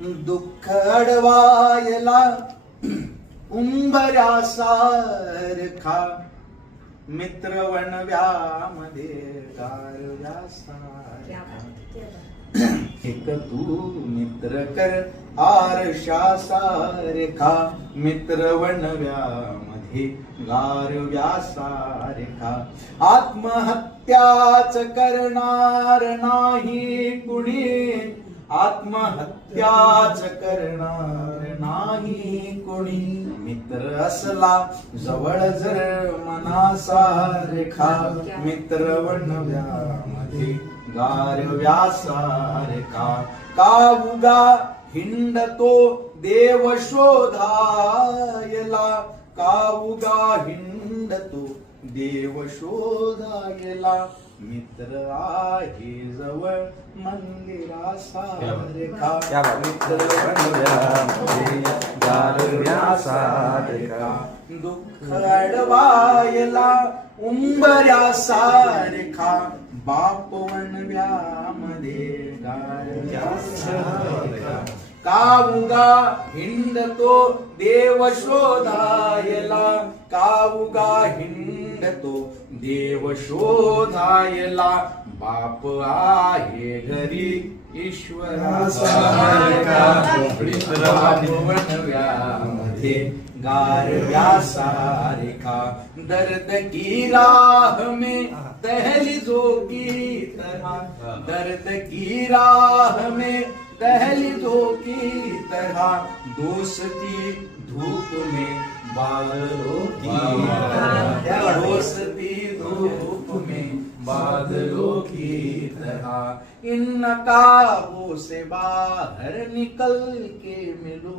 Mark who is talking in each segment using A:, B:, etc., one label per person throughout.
A: दुःख अडवायला उंबऱ्यासारखा मित्र वणव्यामध्ये गारव्या एक तू मित्र कर आरशासारखा मित्र वणव्यामध्ये गारव्या आत्महत्याच करणार नाही कुणी. आत्महत्याच करणार नाही कोणी. मित्र असला जवळ जर मनासारखा मित्र वणव्यामध्ये गारव्या सारखा का उगा हिंडतो देव शोधायला? का उगा हिंडतो देव शोधायला? मित्र आहे जवळ मंदिरा सारखा
B: क्या बात.
A: मित्र वणव्यामध्ये गारव्या सारखा दुःख अडवायला उंबऱ्या सारखा बाप सारखा काऊगा हिंडतो देव शोधायला. काऊगा तो देव शोधायला बाप आहे घरी. ईश्वरामध्ये गारव्या सारिका दर्द की राह में तहली जो की तरह. दर्द की राह में तहली जो की तरह. दोस्ती धूप में बादलों की तरह। दोस्ती धूप में बादलों की तरह। इन नकाबों से बाहर निकल के मिलो।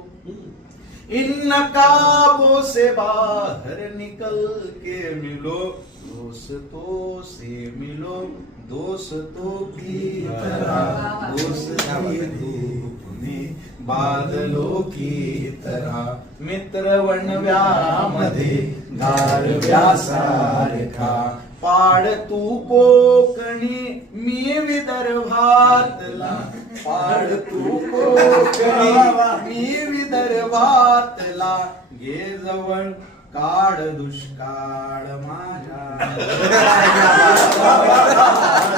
A: इन नकाबों से बाहर निकल के मिलो। दोस्तों से मिलो दोस्तों की तरह। दोस्ती धूप में बादलों की तरह मित्र वणव्यामध्ये गारव्या सारखा पाड तू कोकणी मी विदर्भातला. पाड तू कोकणी मी विदर्भातला. घे जवळ काळ दुष्काळ माझ्या.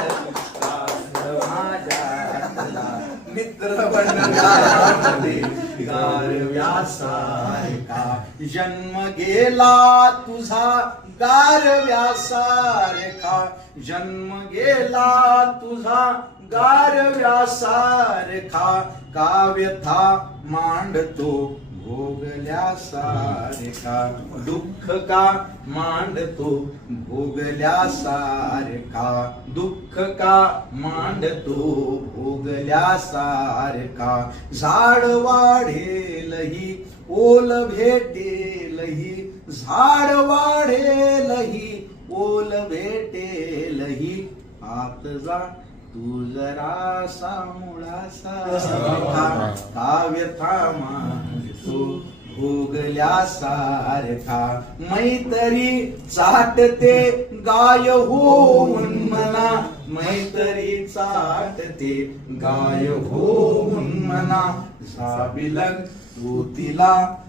A: मित्र जन्म गेला तुझा गार व्यासारेखा जन्म गेला तुझा गारव्या का काव्यथा मांडतो भोगल्या सारखा दुःख का मांडतो. भोगल्यासारखा दुःख का मांडतो. भोगल्यासारखा झाड वाढेलही ओल भेटेलही झाड वाढेलही ओल भेटेलही. आत जा. तू जरा सामुळा सारखा काव्यथा मांडतो भोगल्या सारखा मैतरी चाटते गाय होऊन मना. मैतरी चाटते गाय होऊन मना. साबिलक तू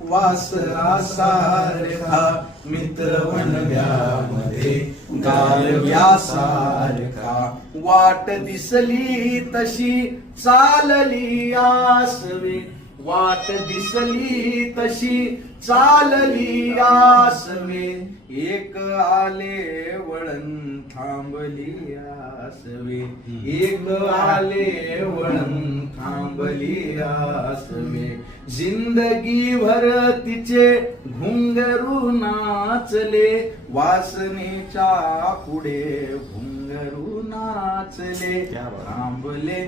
A: वासरा सारखा मित्र वनव्यामध्ये गारव्या सारखा वाट दिसली तशी चालली आसवे. वाट दिसली तशी चालली आसवे. एक आले वळण थांबली आसवे. एक आले वळण थांबली आसवे. जिंदगी भर तिचे घुंगरू नाचले वासनेच्या पुढे घुंगरू नाचले. थांबले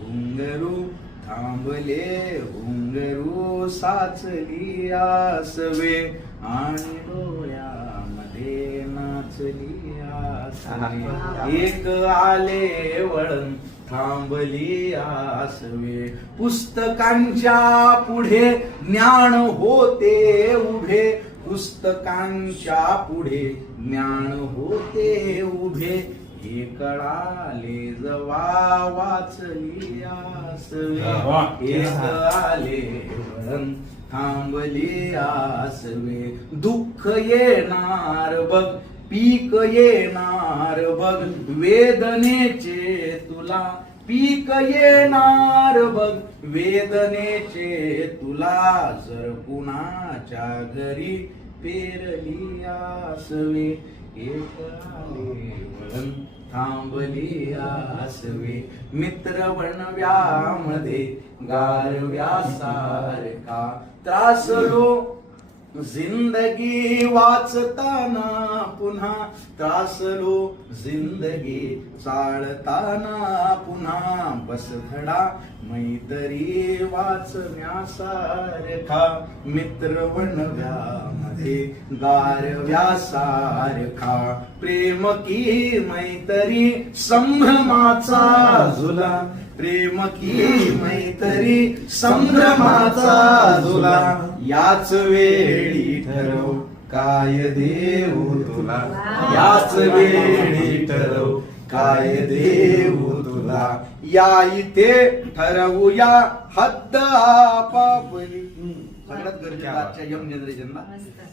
A: घुंगरू थांबले घुंगरू साचली आसवे. आणि डोळ्यामध्ये नाचली आसवे. एक आले वळण थांबली आसवे पुस्तकांच्या पुढे ज्ञान होते उभे. पुस्तकांच्या पुढे ज्ञान होते उभे. हे कळाले जवा वाचली आसवे आले वळण. थांबली आसवे दुःख येणार बघ. पीक येणार बघ वेदनेचे तुला. पीक येणार बघ वेदनेचे तुला. जर कुणाच्या घरी पेरली आसवे वळण थांबली आसवे. मित्र बनव्यामध्ये गारव्यासारखा त्रासलो जिंदगी वाचताना पुन्हा त्रासलो. जिंदगी चाळताना पुन्हा बसधडा. मैतरी वाचण्यासारखा मित्र बनव्यामध्ये गारव्यासारखा प्रेम की मैतरी संभ्रमाचा झुला. प्रेम की मैत्री संभ्रमाचा झुला याच वेळी ठरव काय देऊ तुला. याच वेळी ठरव काय देऊ तुला. या इथे ठरवूया हद्द आपापली. सगळ्यात गरजेचं आजच्या यंग जनरेशनला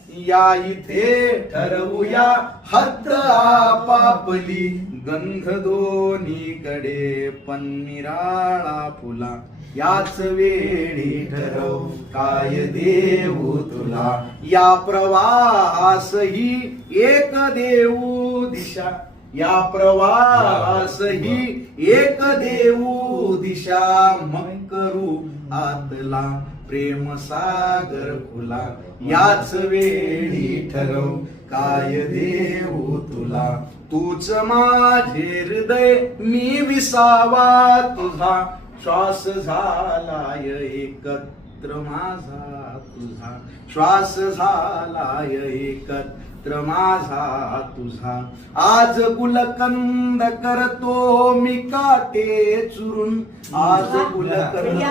A: या इथे ठरवूया हद्द आपापली. गंध दोन्हीकडे पन्निराळा फुला. याच वेळी ठरव काय देऊ तुला. या प्रवासही एक देऊ दिशा. या प्रवासही एक देऊ दिशा. मग करू आतला. प्रेम सागर खुला याच वेळी ठरव काय देऊ तुला? तूच माझे हृदय मी विसावा तुझा. श्वास झालाय एकत्र माझा तुझा. श्वास झालाय एकत्र माझा तुझा. आज गुलकंद करतो मी काटे चुरून. आज गुलकंद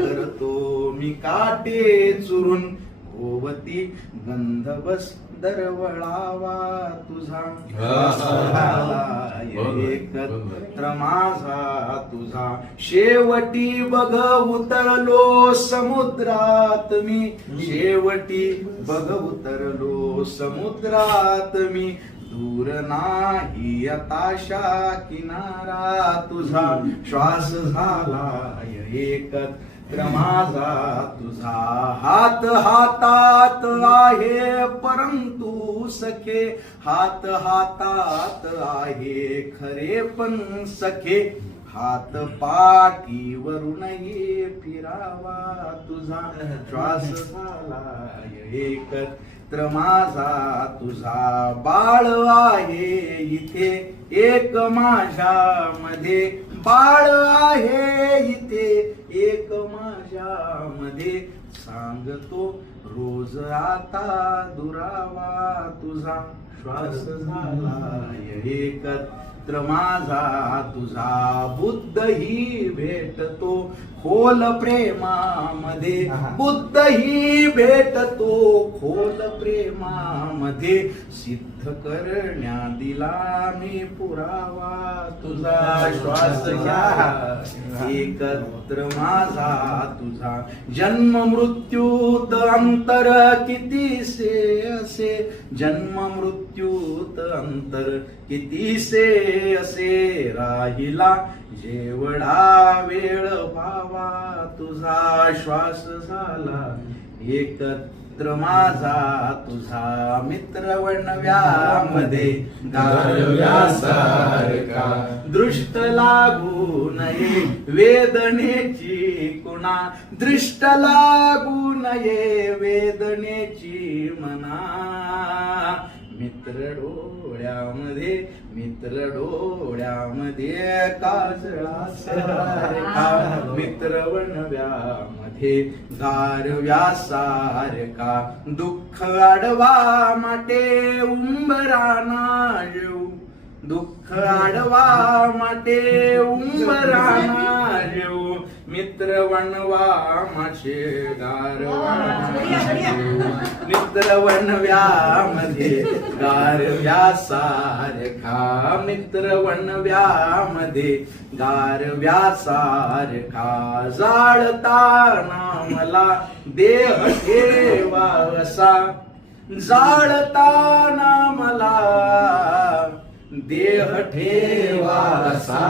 A: करतो मी काटे चुरून भोवती गंध बस दरवळावा तुझा एकत्र माझा तुझा. शेवटी बघ उतरलो समुद्रात मी. शेवटी बघ उतरलो समुद्रात मी. दूर नाही आताशा किनारा तुझा. श्वास झाला एकत्र माझा तुझा हात हातात आहे परंतु सखे हात हातात आहे खरे पण सखे हात पाठीवरूनही फिरावा तुझा. श्वास झाला एकत्र माझा तुझा बाळ आहे इथे एक माझ्या मध्ये बाळ आहे इथे एक माझ्या मध्ये सांगतो रोज आता दुरावा तुझा. श्वास झाला एकत्र माझा. तुझा बुद्ध ही भेटतो खोल प्रेमामध्ये. बुद्ध ही भेटतो खोल प्रेमामध्ये. सिद्ध करण्या दिला मी पुरावा. तुझा श्वास घ्या. एकत्र माझा तुझा. जन्म मृत्यूत अंतर कितीसे असे? जन्म मृत्यूत अंतर कितीसे असे? राहिला जेवढा वेळ भावा तुझा श्वास झाला. एकत्र मित्र माझा तुझा मित्र वणव्यामध्ये गारव्यासारखा. दृष्ट लागू नये वेदनेची कुणा. दृष्ट लागू नये वेदनेची मना. मित्र डोळ्यामध्ये मित्र डोळ्यामध्ये काजळा सारखा मित्र वणव्यामध्ये गारव्या सारखा दुःख अडवा माटे उंबराना येऊ दुःख आडवा माटे उंबराना जेऊ मित्र वणवा माशे गारवा मित्र वनव्यामध्ये गारव्या सारखा मित्र वनव्यामध्ये गारव्या सारखा. जाळताना मला देह ठेवावसा. जाळताना मला देह ठेवासा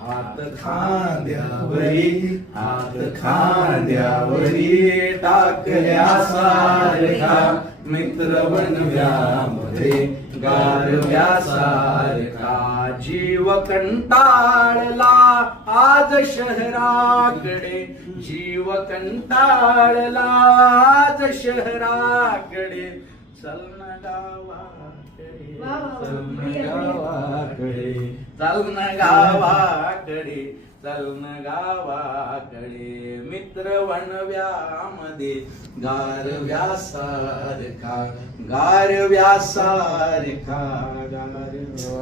A: हात खांद्यावरी हात खांद्यावरी टाकल्या सारखा मित्र बनव्यामध्ये गारव्या सारखा जीव कंटाळला आज शहराकडे. जीव कंटाळला आज शहराकडे. चल ना गावाकडे चल ना गावाकडे चल ना गावाकडे मित्र वनव्यामध्ये गारव्या सारखा गारव्या सारखा गारव्या